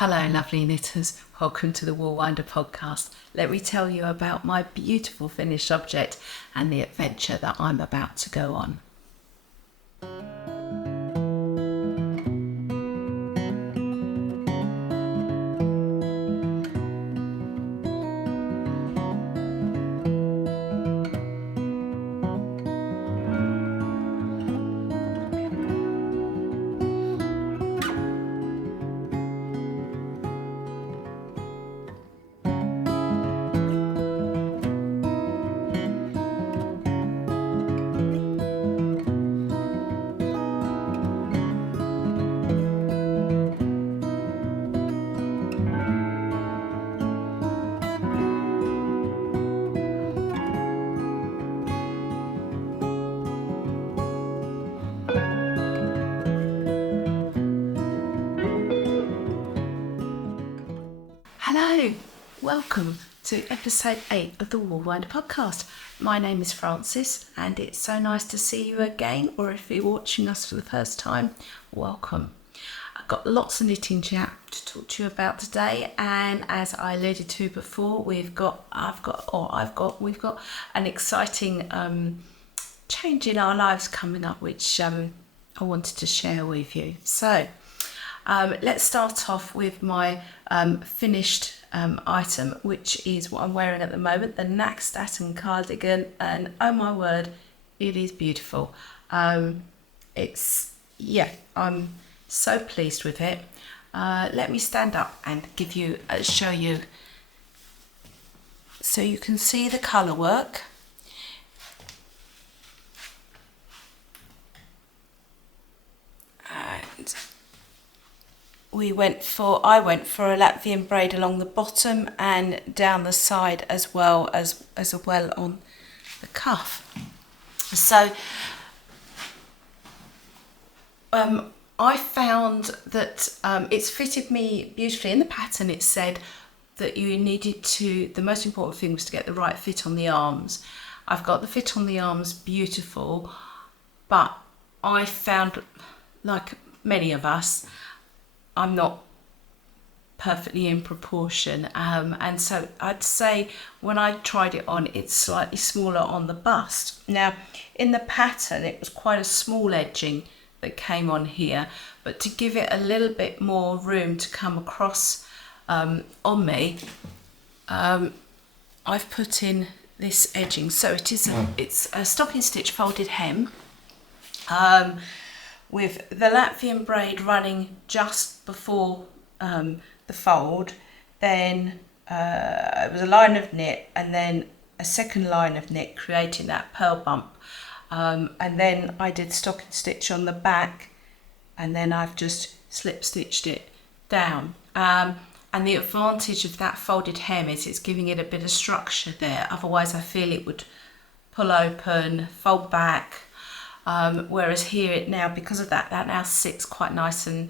Hello, lovely knitters. Welcome to the Wool Winder podcast. Let me tell you about my beautiful finished object and the adventure that I'm about to go on. Hello, welcome to episode 8 of the Wool Winder podcast. My name is Frances and it's so nice to see you again, or if you're watching us for the first time, welcome. I've got lots of knitting chat to talk to you about today, and as I alluded to before, we've got an exciting change in our lives coming up, which I wanted to share with you. So let's start off with my finished item, which is what I'm wearing at the moment, the Nachtschatten cardigan, and oh my word, it is beautiful. I'm so pleased with it. Let me stand up and give you show you so you can see the colour work. And I went for a Latvian braid along the bottom and down the side, as well on the cuff. So I found that it's fitted me beautifully. In the pattern it said that the most important thing was to get the right fit on the arms. I've got the fit on the arms beautiful, but I found, like many of us, I'm not perfectly in proportion, and so I'd say when I tried it on, it's slightly smaller on the bust. Now in the pattern it was quite a small edging that came on here, but to give it a little bit more room to come across on me, I've put in this edging. So it's a stocking stitch folded hem, with the Latvian braid running just before the fold. Then it was a line of knit and then a second line of knit, creating that purl bump. And then I did stocking stitch on the back, and then I've just slip stitched it down. And the advantage of that folded hem is it's giving it a bit of structure there. Otherwise I feel it would pull open, fold back. Whereas here it now, because of that now sits quite nice, and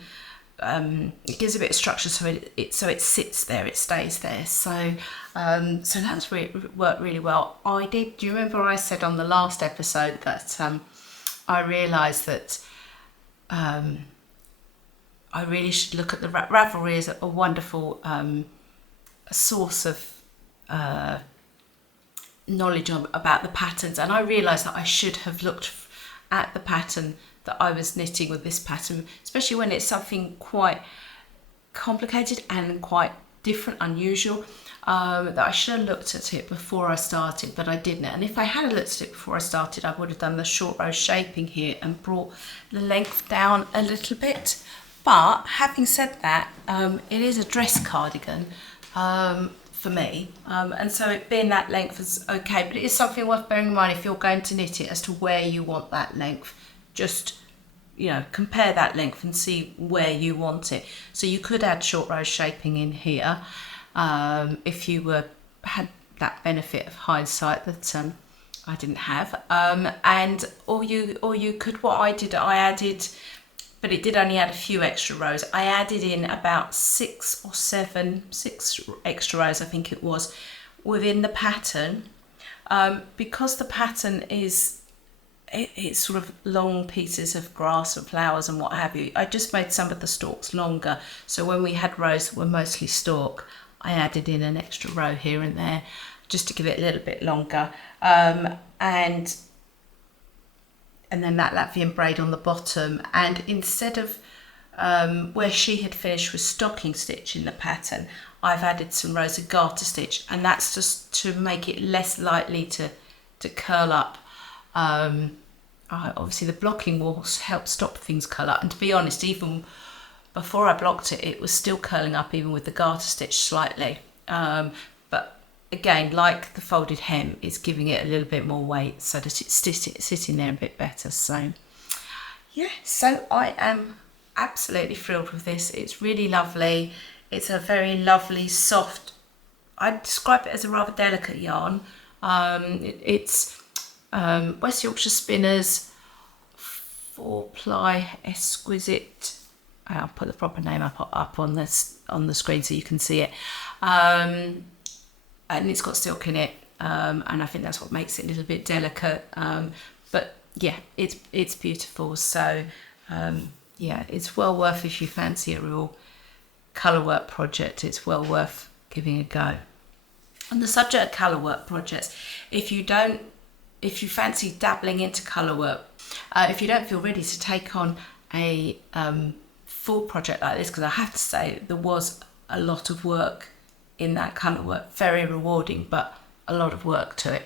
it gives a bit of structure, so it sits there, it stays there. So that's worked really well. Do you remember I said on the last episode that I realised that I really should look at the Ravelry as a wonderful source of knowledge about the patterns, and I realised that I should have looked at the pattern that I was knitting with this pattern, especially when it's something quite complicated and quite different, unusual, that I should have looked at it before I started, but I didn't. And if I had looked at it before I started, I would have done the short row shaping here and brought the length down a little bit. But having said that, it is a dress cardigan for me, and so it being that length is okay, but it is something worth bearing in mind if you're going to knit it as to where you want that length. Just, compare that length and see where you want it. So you could add short row shaping in here if you had that benefit of hindsight that I didn't have, or you could, what I did, I added, but it did only add a few extra rows. I added in about 6 extra rows, I think it was, within the pattern, because the pattern is it's sort of long pieces of grass and flowers and what have you. I just made some of the stalks longer, so when we had rows that were mostly stalk, I added in an extra row here and there just to give it a little bit longer, and then that Latvian braid on the bottom. And instead of where she had finished with stocking stitch in the pattern, I've added some rows of garter stitch, and that's just to make it less likely to curl up. Obviously the blocking will help stop things curl up, and to be honest, even before I blocked it, it was still curling up even with the garter stitch slightly. But again, like the folded hem, it's giving it a little bit more weight so that it's sitting there a bit better. So yeah, so I am absolutely thrilled with this. It's really lovely. It's a very lovely, soft, I'd describe it as a rather delicate yarn. It's West Yorkshire Spinners 4-ply exquisite. I'll put the proper name up on the screen so you can see it. And it's got silk in it, and I think that's what makes it a little bit delicate. But yeah, it's beautiful. So yeah, it's well worth, if you fancy a real colourwork project, it's well worth giving a go. On the subject of colourwork projects, if you fancy dabbling into colourwork, if you don't feel ready to take on a full project like this, because I have to say there was a lot of work in that colourwork, very rewarding, but a lot of work to it,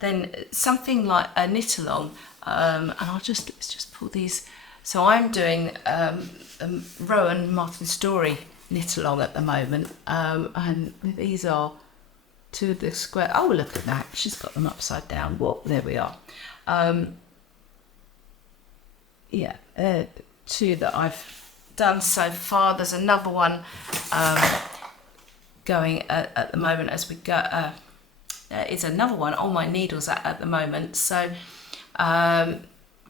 then something like a knit along, and let's just pull these. So I'm doing Rowan Storey knit along at the moment, and these are two of the square. Oh, look at that, she's got them upside down. Well, there we are. Yeah, two that I've done so far. There's another one going at the moment as we go. There is another one on my needles at the moment. So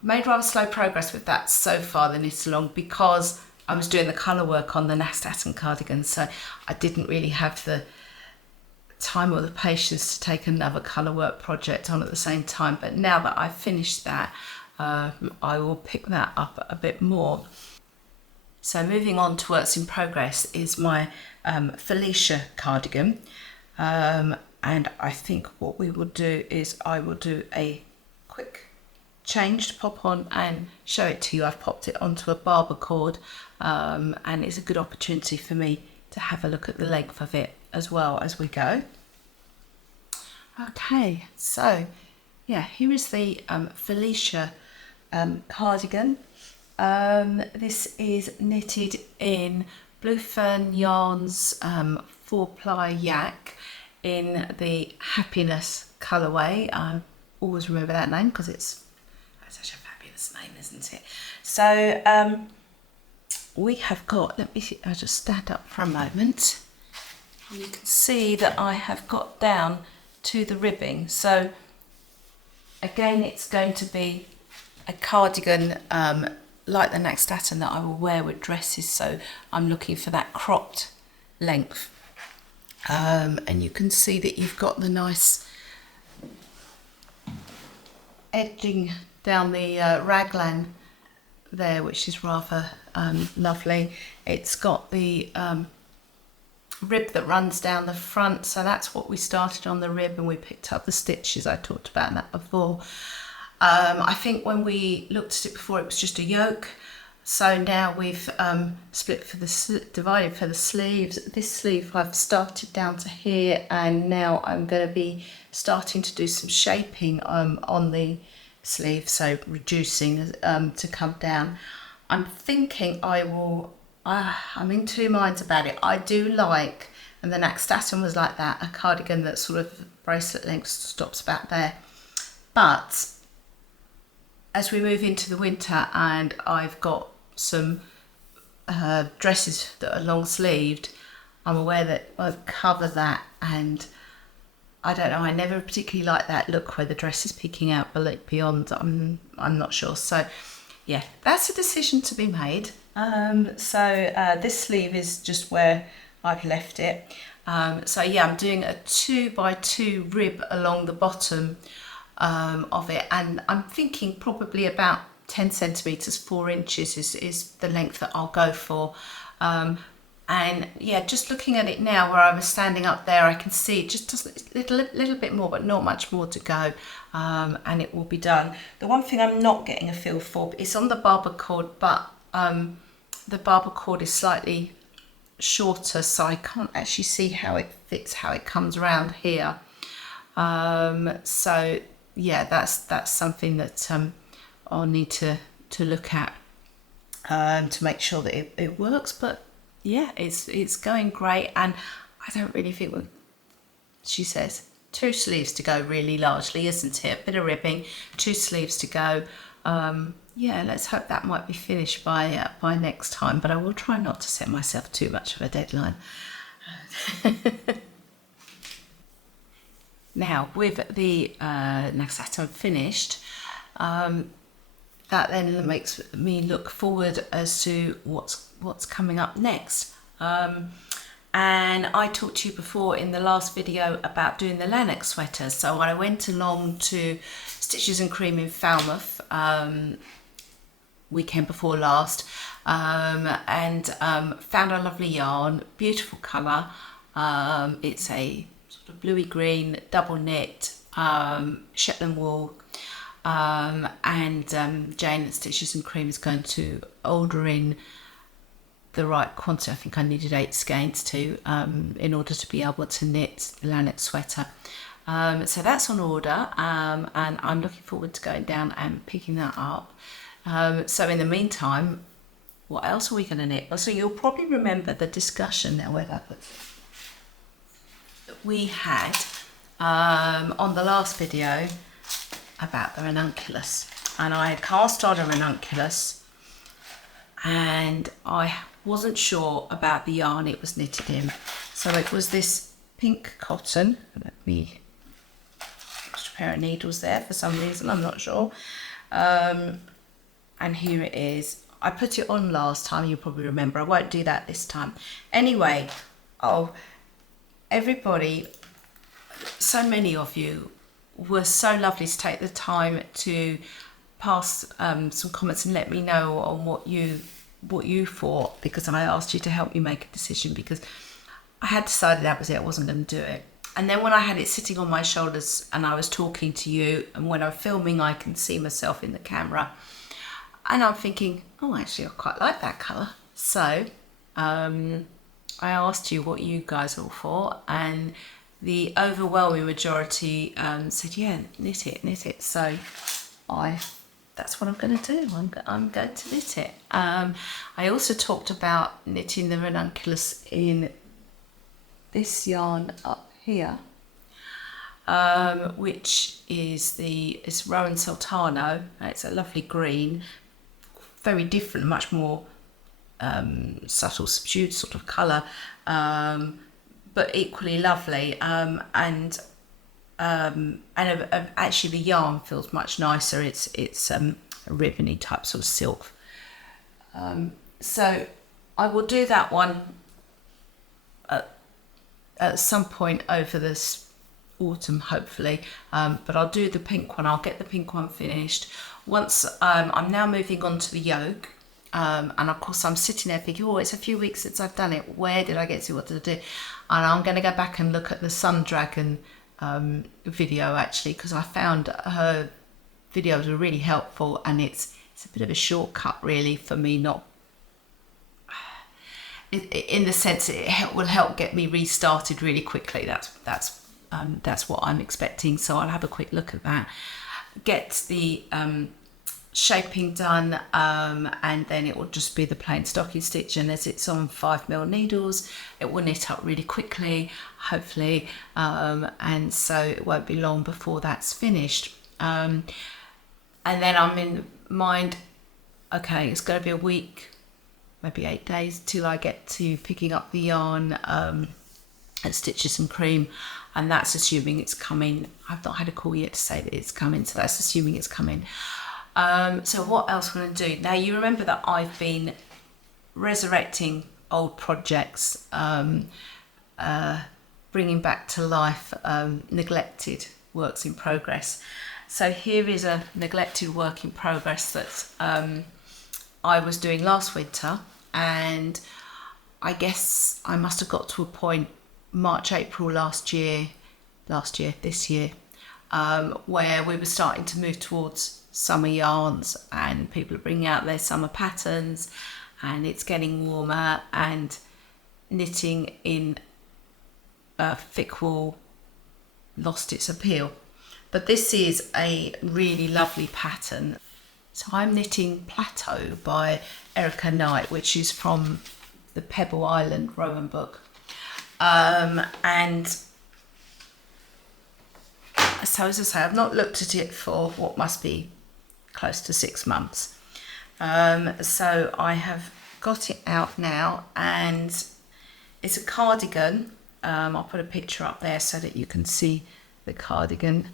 made rather slow progress with that so far, the knit along, because I was doing the colour work on the Nachtschatten cardigan, so I didn't really have the time or the patience to take another colour work project on at the same time. But now that I've finished that, I will pick that up a bit more. So moving on to works in progress is my Falesia cardigan, and I think what we will do is I will do a quick change to pop on and show it to you. I've popped it onto a barber cord, and it's a good opportunity for me to have a look at the length of it as well as we go. Okay, so yeah, here is the Falesia cardigan. This is knitted in Blue Fern Yarns 4-ply yak in the Happiness colourway. I always remember that name because it's such a fabulous name, isn't it? So we have got, let me see, I'll just stand up for a moment. You can see that I have got down to the ribbing. So again, it's going to be a cardigan like the Nachtschatten that I will wear with dresses. So I'm looking for that cropped length. And you can see that you've got the nice edging down the raglan there, which is rather lovely. It's got the rib that runs down the front, so that's what we started on the rib, and we picked up the stitches. I talked about that before. I think when we looked at it before, it was just a yoke, so now we've divided for the sleeves. This sleeve I've started down to here, and now I'm going to be starting to do some shaping on the sleeve, so reducing to come down. I'm thinking I'm in two minds about it. I do like, and the Nachtschatten was like that, a cardigan that sort of bracelet length stops back there. But as we move into the winter and I've got some dresses that are long sleeved, I'm aware that I'll cover that, and I don't know, I never particularly like that look where the dress is peeking out beyond. I'm not sure. So yeah, that's a decision to be made. This sleeve is just where I've left it. So yeah, I'm doing a 2x2 rib along the bottom, of it, and I'm thinking probably about 10 centimetres, 4 inches is the length that I'll go for. And yeah, just looking at it now where I was standing up there, I can see just a little bit more, but not much more to go, and it will be done. The one thing I'm not getting a feel for is on the barber cord, but the barber cord is slightly shorter, so I can't actually see how it fits, how it comes around here. So yeah, that's something that I'll need to look at to make sure that it works. But yeah, it's going great, and I don't really think she says 2 sleeves to go, really largely, isn't it? A bit of ribbing, 2 sleeves to go. Yeah, let's hope that might be finished by next time, but I will try not to set myself too much of a deadline. Now, with the Nachtschatten finished, that then makes me look forward as to what's coming up next. And I talked to you before in the last video about doing the Lanark Sweater, so I went along to Stitches and Cream in Falmouth weekend before last, and found a lovely yarn, beautiful colour. It's a sort of bluey green double knit Shetland wool, and Jane at Stitches and Cream is going to order in the right quantity. I think I needed 8 skeins too, in order to be able to knit the Lanark Sweater. So that's on order, and I'm looking forward to going down and picking that up. So in the meantime, what else are we going to knit? So you'll probably remember the discussion now where that we had on the last video about the Ranunculus, and I had cast on a Ranunculus, and I wasn't sure about the yarn it was knitted in. So it was this pink cotton. Let me extra pair of needles there for some reason, I'm not sure. And here it is. I put it on last time, you probably remember. I won't do that this time. Anyway, everybody, so many of you were so lovely to take the time to pass some comments and let me know on what you thought, because I asked you to help me make a decision, because I had decided that was it, I wasn't going to do it. And then when I had it sitting on my shoulders and I was talking to you, and when I'm filming I can see myself in the camera, and I'm thinking, oh, actually I quite like that colour. So I asked you what you guys all thought, and the overwhelming majority said, yeah, knit it. So that's what I'm going to do. I'm going to knit it. I also talked about knitting the Ranunculus in this yarn up here, which is it's Rowan Sultano. It's a lovely green, very different, much more subtle, subdued sort of colour, but equally lovely. And actually the yarn feels much nicer. It's a ribbony type sort of silk. So I will do that one at some point over this autumn, hopefully, but I'll do the pink one. I'll get the pink one finished once. I'm now moving on to the yoke, and of course I'm sitting there thinking, oh, it's a few weeks since I've done it, where did I get to, what did I do? And I'm going to go back and look at the Sun Dragon video, actually, because I found her videos were really helpful, and it's a bit of a shortcut really for me, not in the sense it will help get me restarted really quickly. That's what I'm expecting. So I'll have a quick look at that, get the shaping done, and then it will just be the plain stocking stitch, and as it's on 5mm needles, it will knit up really quickly, hopefully, and so it won't be long before that's finished. And then I'm in mind, okay, it's going to be a week, maybe 8 days till I get to picking up the yarn at Stitches and Cream, and that's assuming it's coming. I've not had a call yet to say that it's coming, so that's assuming it's coming. So what else I'm going to do? Now, you remember that I've been resurrecting old projects, bringing back to life neglected works in progress. So here is a neglected work in progress that I was doing last winter, and I guess I must have got to a point March, April this year, where we were starting to move towards summer yarns and people are bringing out their summer patterns and it's getting warmer, and knitting in thick wool lost its appeal. But this is a really lovely pattern. So I'm knitting Plateau by Erica Knight, which is from the Pebble Island Rowan book. And so as I say, I've not looked at it for what must be close to 6 months. So I have got it out now, and it's a cardigan. I'll put a picture up there so that you can see the cardigan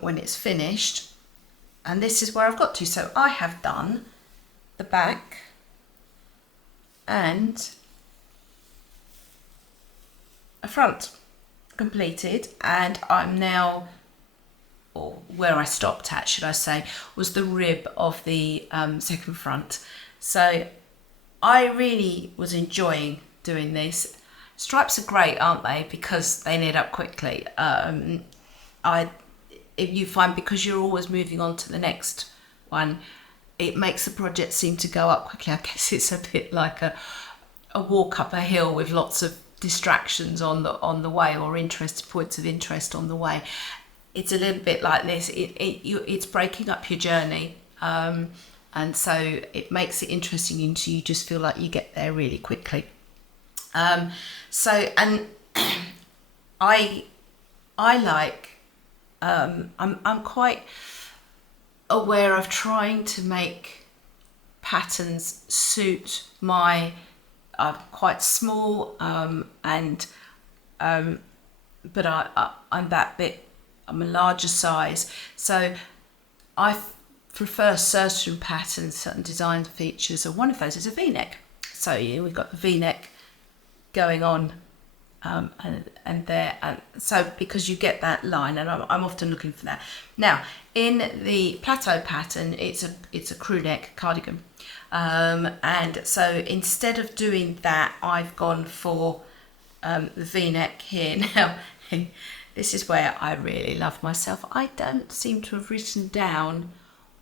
when it's finished. And this is where I've got to. So I have done the back and a front completed, and I'm now, or where I stopped at, should I say, was the rib of the second front. So I really was enjoying doing this. Stripes are great, aren't they? Because they knit up quickly. If you find, because you're always moving on to the next one, it makes the project seem to go up quickly. I guess it's a bit like a walk up a hill with lots of distractions on the way, or points of interest on the way. It's a little bit like this. It's breaking up your journey, and so it makes it interesting until you just feel like you get there really quickly. So, and I like. I'm quite aware of trying to make patterns suit my quite small but I'm that bit, I'm a larger size, so I prefer certain patterns, certain design features, and one of those is a V-neck. So we've got the V-neck going on and there, and so because you get that line, and I'm often looking for that. Now in the Plateau pattern, it's a crew neck cardigan, and so instead of doing that, I've gone for the V-neck here. Now this is where I really love myself. I don't seem to have written down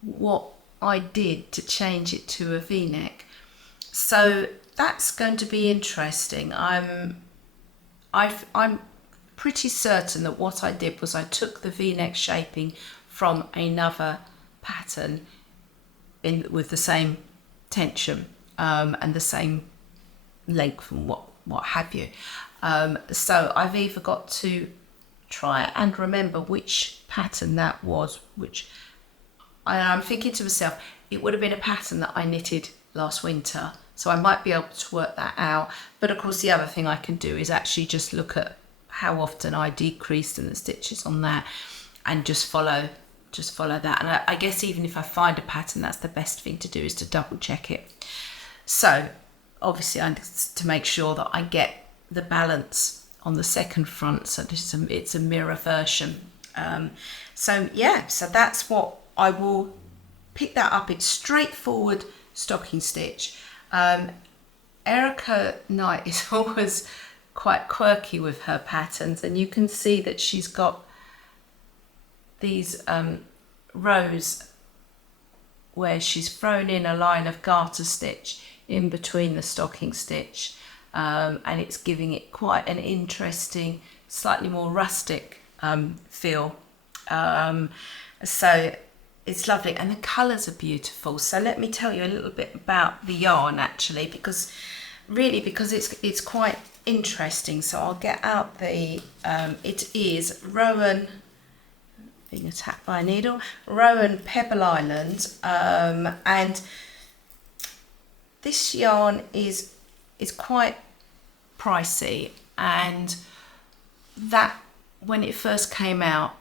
what I did to change it to a V-neck, so that's going to be interesting. I'm pretty certain that what I did was I took the V-neck shaping from another pattern with the same tension and the same length and what have you. So I've either got to try and remember which pattern that was, I'm thinking to myself, it would have been a pattern that I knitted last winter, so I might be able to work that out. But of course the other thing I can do is actually just look at how often I decreased in the stitches on that and just follow that. And I guess even if I find a pattern, that's the best thing to do, is to double check it. So obviously I need to make sure that I get the balance on the second front, so it's a mirror version. So yeah, so that's what I will pick that up. It's straightforward stocking stitch. Erica Knight is always quite quirky with her patterns, and you can see that she's got these rows where she's thrown in a line of garter stitch in between the stocking stitch, and it's giving it quite an interesting, slightly more rustic feel. So it's lovely, and the colours are beautiful. So let me tell you a little bit about the yarn, actually, because it's quite interesting. So I'll get out the it is Rowan, being attacked by a needle, Rowan Pebble Island, and this yarn is quite pricey, and that when it first came out,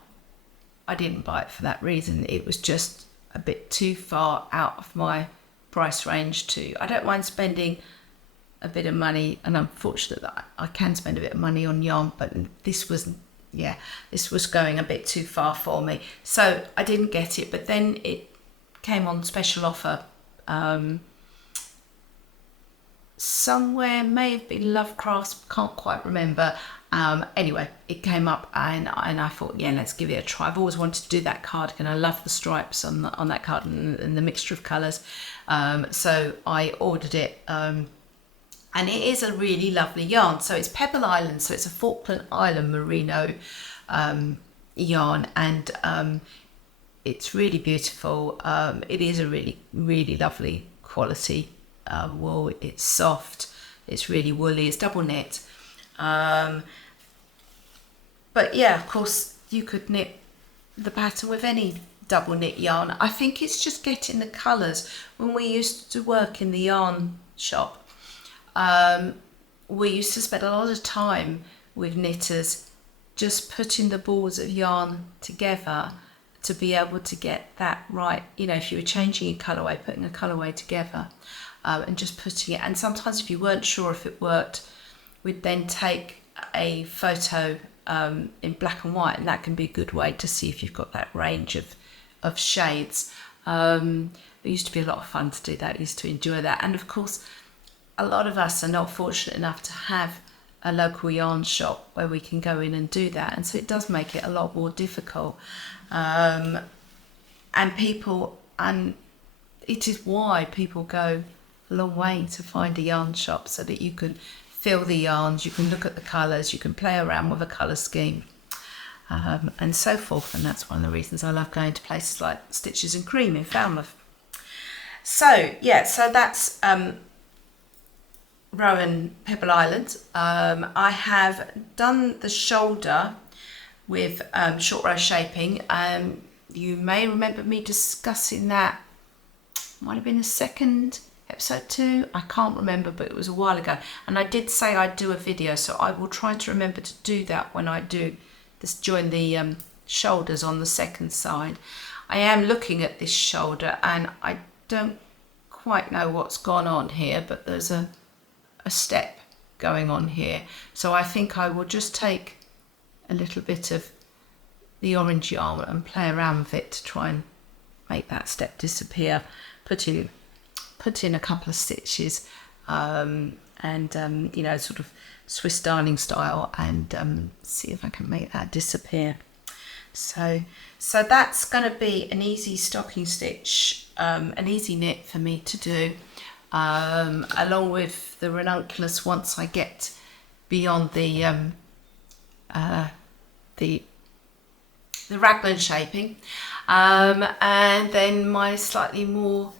I didn't buy it for that reason. It was just a bit too far out of my price range I don't mind spending a bit of money, and I'm fortunate that I can spend a bit of money on yarn, but this was yeah, this was going a bit too far for me. So I didn't get it, but then it came on special offer. Somewhere, may have been Lovecraft, can't quite remember. Anyway, it came up and I thought, yeah, let's give it a try. I've always wanted to do that cardigan. I love the stripes on that cardigan and the mixture of colours. So I ordered it. And it is a really lovely yarn. So it's Pebble Island, so it's a Falkland Island merino yarn, and it's really beautiful. It is a really, really lovely quality wool. It's soft, it's really woolly, it's double knit. But yeah, of course, you could knit the pattern with any double knit yarn. I think it's just getting the colours. When we used to work in the yarn shop, we used to spend a lot of time with knitters just putting the balls of yarn together to be able to get that right. You know, if you were changing a colourway, putting a colourway together, and just putting it. And sometimes if you weren't sure if it worked, we'd then take a photo in black and white, and that can be a good way to see if you've got that range of shades. It used to be a lot of fun to do that. I used to enjoy that. And of course, a lot of us are not fortunate enough to have a local yarn shop where we can go in and do that, and so it does make it a lot more difficult. And it is why people go a long way to find a yarn shop, so that you can feel the yarns, you can look at the colours, you can play around with a colour scheme, and so forth. And that's one of the reasons I love going to places like Stitches and Cream in Falmouth. So yeah, so that's Rowan Pebble Island. I have done the shoulder with short row shaping. You may remember me discussing that, might have been the second episode 2, I can't remember, but it was a while ago, and I did say I'd do a video, so I will try to remember to do that when I do this, join the shoulders on the second side. I am looking at this shoulder and I don't quite know what's gone on here, but there's a step going on here, so I think I will just take a little bit of the orange yarn and play around with it to try and make that step disappear. Put in a couple of stitches, and you know, sort of Swiss darning style, and see if I can make that disappear. So that's going to be an easy stocking stitch, an easy knit for me to do, along with the Ranunculus once I get beyond the raglan shaping, and then my slightly more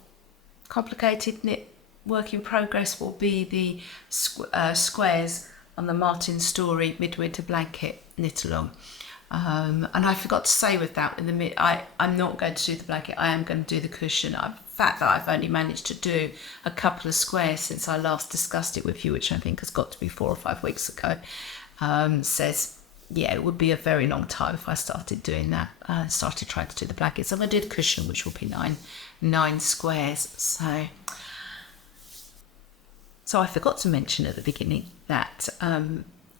complicated knit work in progress will be the squares on the Martin Storey Midwinter blanket knit along. And I forgot to say with that, I'm not going to do the blanket, I am going to do the cushion. The fact that I've only managed to do a couple of squares since I last discussed it with you, which I think has got to be 4 or 5 weeks ago, says, yeah, it would be a very long time if I started doing that. Started trying to do the blanket. So I'm going to do the cushion, which will be nine squares. So I forgot to mention at the beginning that,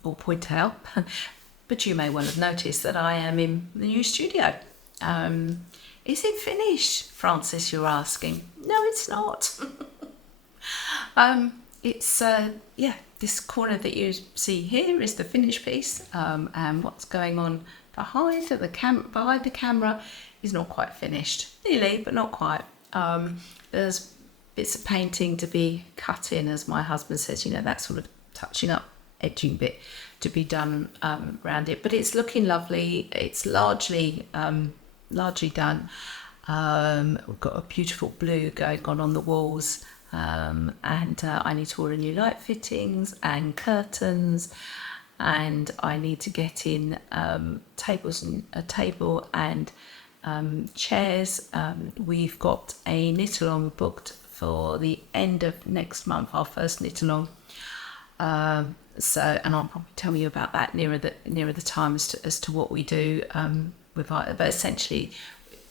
or point out, but you may well have noticed that I am in the new studio. Is it finished, Francis, you're asking? No, it's not. It's, yeah, this corner that you see here is the finished piece, and what's going on behind the camera is not quite finished. Nearly, but not quite. There's bits of painting to be cut in, as my husband says, you know, that sort of touching up, edging bit to be done around it. But it's looking lovely. It's largely done. We've got a beautiful blue going on the walls. And I need to order new light fittings and curtains, and I need to get in tables and a table and chairs. We've got a knit along booked for the end of next month, our first knit along. And I'll probably tell you about that nearer the time as to what we do with our, but essentially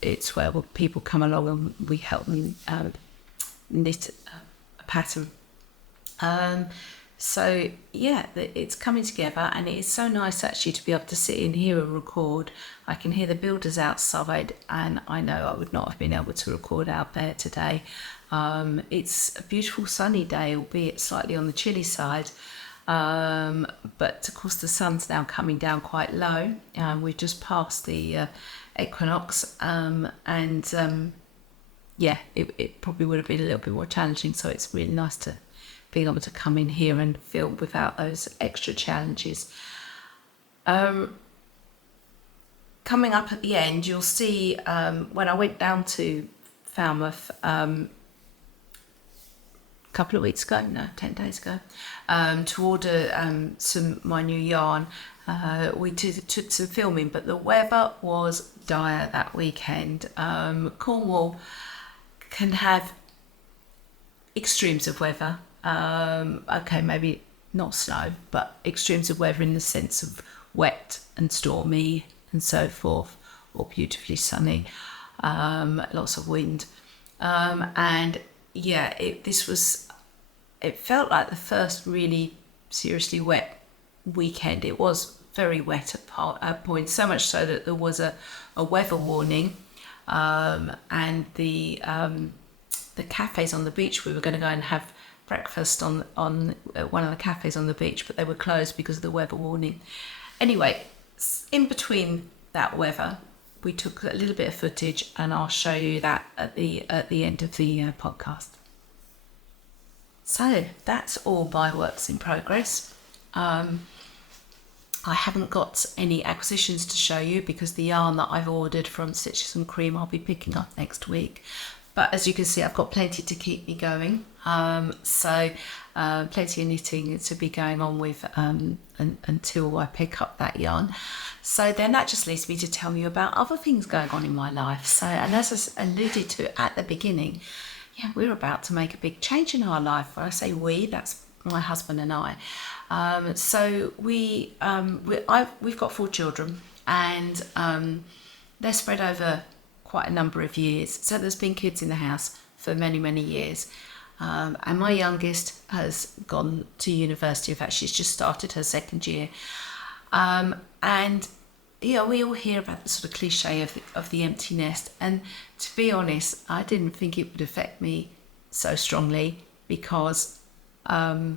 it's where people come along and we help them knit a pattern. So yeah, it's coming together, and it is so nice actually to be able to sit in here and record. I can hear the builders outside, and I know I would not have been able to record out there today. It's a beautiful sunny day, albeit slightly on the chilly side. But of course the sun's now coming down quite low. We've just passed the equinox, yeah, it probably would have been a little bit more challenging. So it's really nice to be able to come in here and film without those extra challenges. Coming up at the end, you'll see when I went down to Falmouth a couple of weeks ago, no, 10 days ago, to order some my new yarn. We took some filming, but the weather was dire that weekend. Cornwall can have extremes of weather. Okay, maybe not snow, but extremes of weather in the sense of wet and stormy and so forth, or beautifully sunny, lots of wind. And yeah, it felt like the first really seriously wet weekend. It was very wet at points, so much so that there was a weather warning, and the cafes on the beach, we were going to go and have breakfast on one of the cafes on the beach, but they were closed because of the weather warning. Anyway, in between that weather, we took a little bit of footage, and I'll show you that at the end of the podcast. So that's all my works in progress. I haven't got any acquisitions to show you because the yarn that I've ordered from Stitches and Cream I'll be picking up next week. But as you can see, I've got plenty to keep me going. So plenty of knitting to be going on with until I pick up that yarn. So then that just leads me to tell you about other things going on in my life. So, and as I alluded to at the beginning, yeah, we're about to make a big change in our life. When I say we, that's my husband and I. So we've got 4 children, and they're spread over quite a number of years. So there's been kids in the house for many, many years. And my youngest has gone to university. In fact, she's just started her 2nd year. And you know, we all hear about the sort of cliche of the empty nest. And to be honest, I didn't think it would affect me so strongly because I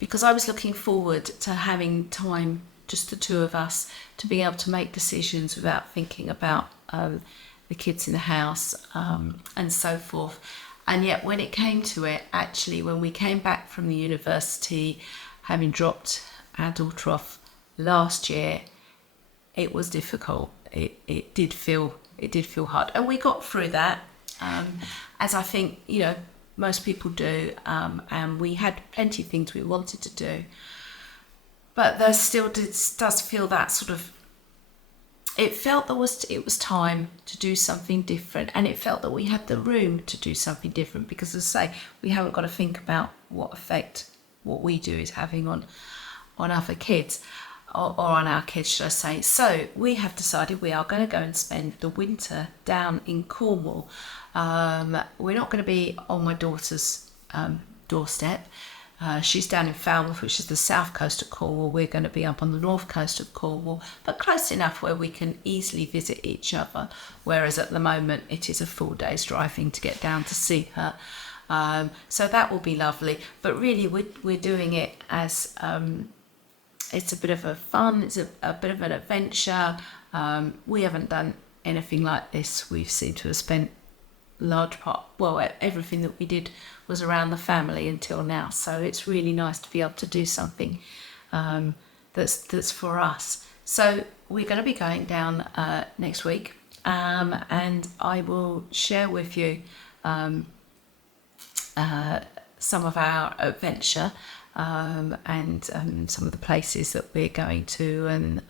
was looking forward to having time, just the 2 of us, to be able to make decisions without thinking about the kids in the house and so forth. And yet when it came to it, actually, when we came back from the university, having dropped our daughter off last year, it was difficult. It did feel hard, and we got through that, as I think, you know, most people do, and we had plenty of things we wanted to do, but there still does feel that sort of, it felt it was time to do something different, and it felt that we had the room to do something different, because as I say, we haven't got to think about what effect what we do is having on other kids, or on our kids, should I say. So we have decided we are going to go and spend the winter down in Cornwall. We're not going to be on my daughter's doorstep. She's down in Falmouth, which is the south coast of Cornwall. We're going to be up on the north coast of Cornwall, but close enough where we can easily visit each other, whereas at the moment it is a full day's driving to get down to see her. So that will be lovely, but really we're doing it as it's a bit of a fun, it's a bit of an adventure. We haven't done anything like this. We seem to have spent large part, well, everything that we did was around the family until now, so it's really nice to be able to do something that's for us. So we're going to be going down next week, and I will share with you some of our adventure, and some of the places that we're going to, and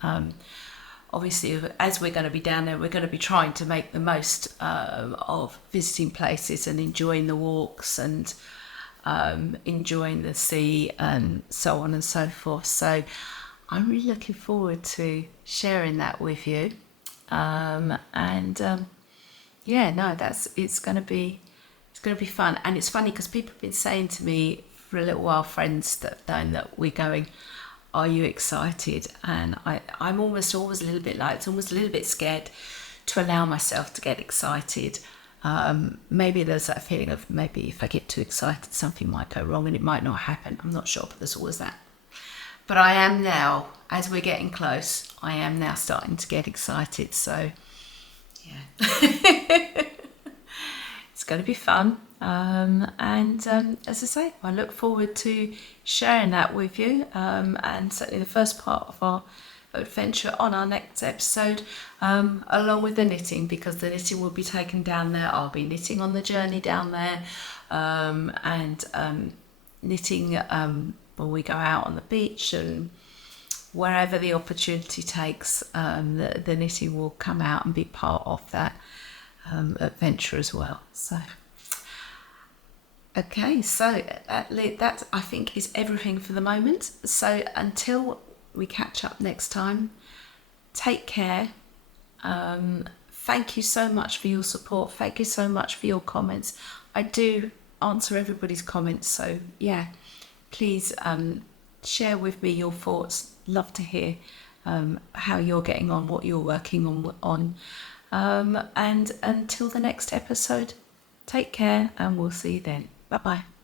obviously as we're going to be down there, we're going to be trying to make the most of visiting places and enjoying the walks and enjoying the sea and so on and so forth. So I'm really looking forward to sharing that with you, it's going to be fun. And it's funny because people have been saying to me for a little while friends that knowing that we're going, are you excited? And I'm almost always a little bit like, it's almost a little bit scared to allow myself to get excited. Maybe there's that feeling of maybe if I get too excited, something might go wrong and it might not happen. I'm not sure, but there's always that. But I am now, as we're getting close, I am now starting to get excited. So, yeah. It's going to be fun. As I say, I look forward to sharing that with you. And certainly the first part of our adventure on our next episode, along with the knitting, because the knitting will be taken down there. I'll be knitting on the journey down there, knitting when we go out on the beach and wherever the opportunity takes. The knitting will come out and be part of that adventure as well. So okay, so that I think is everything for the moment. So until we catch up next time, take care. Thank you so much for your support. Thank you so much for your comments. I do answer everybody's comments, so yeah, please share with me your thoughts. Love to hear how you're getting on, what you're working on. And until the next episode, take care and we'll see you then. Bye bye.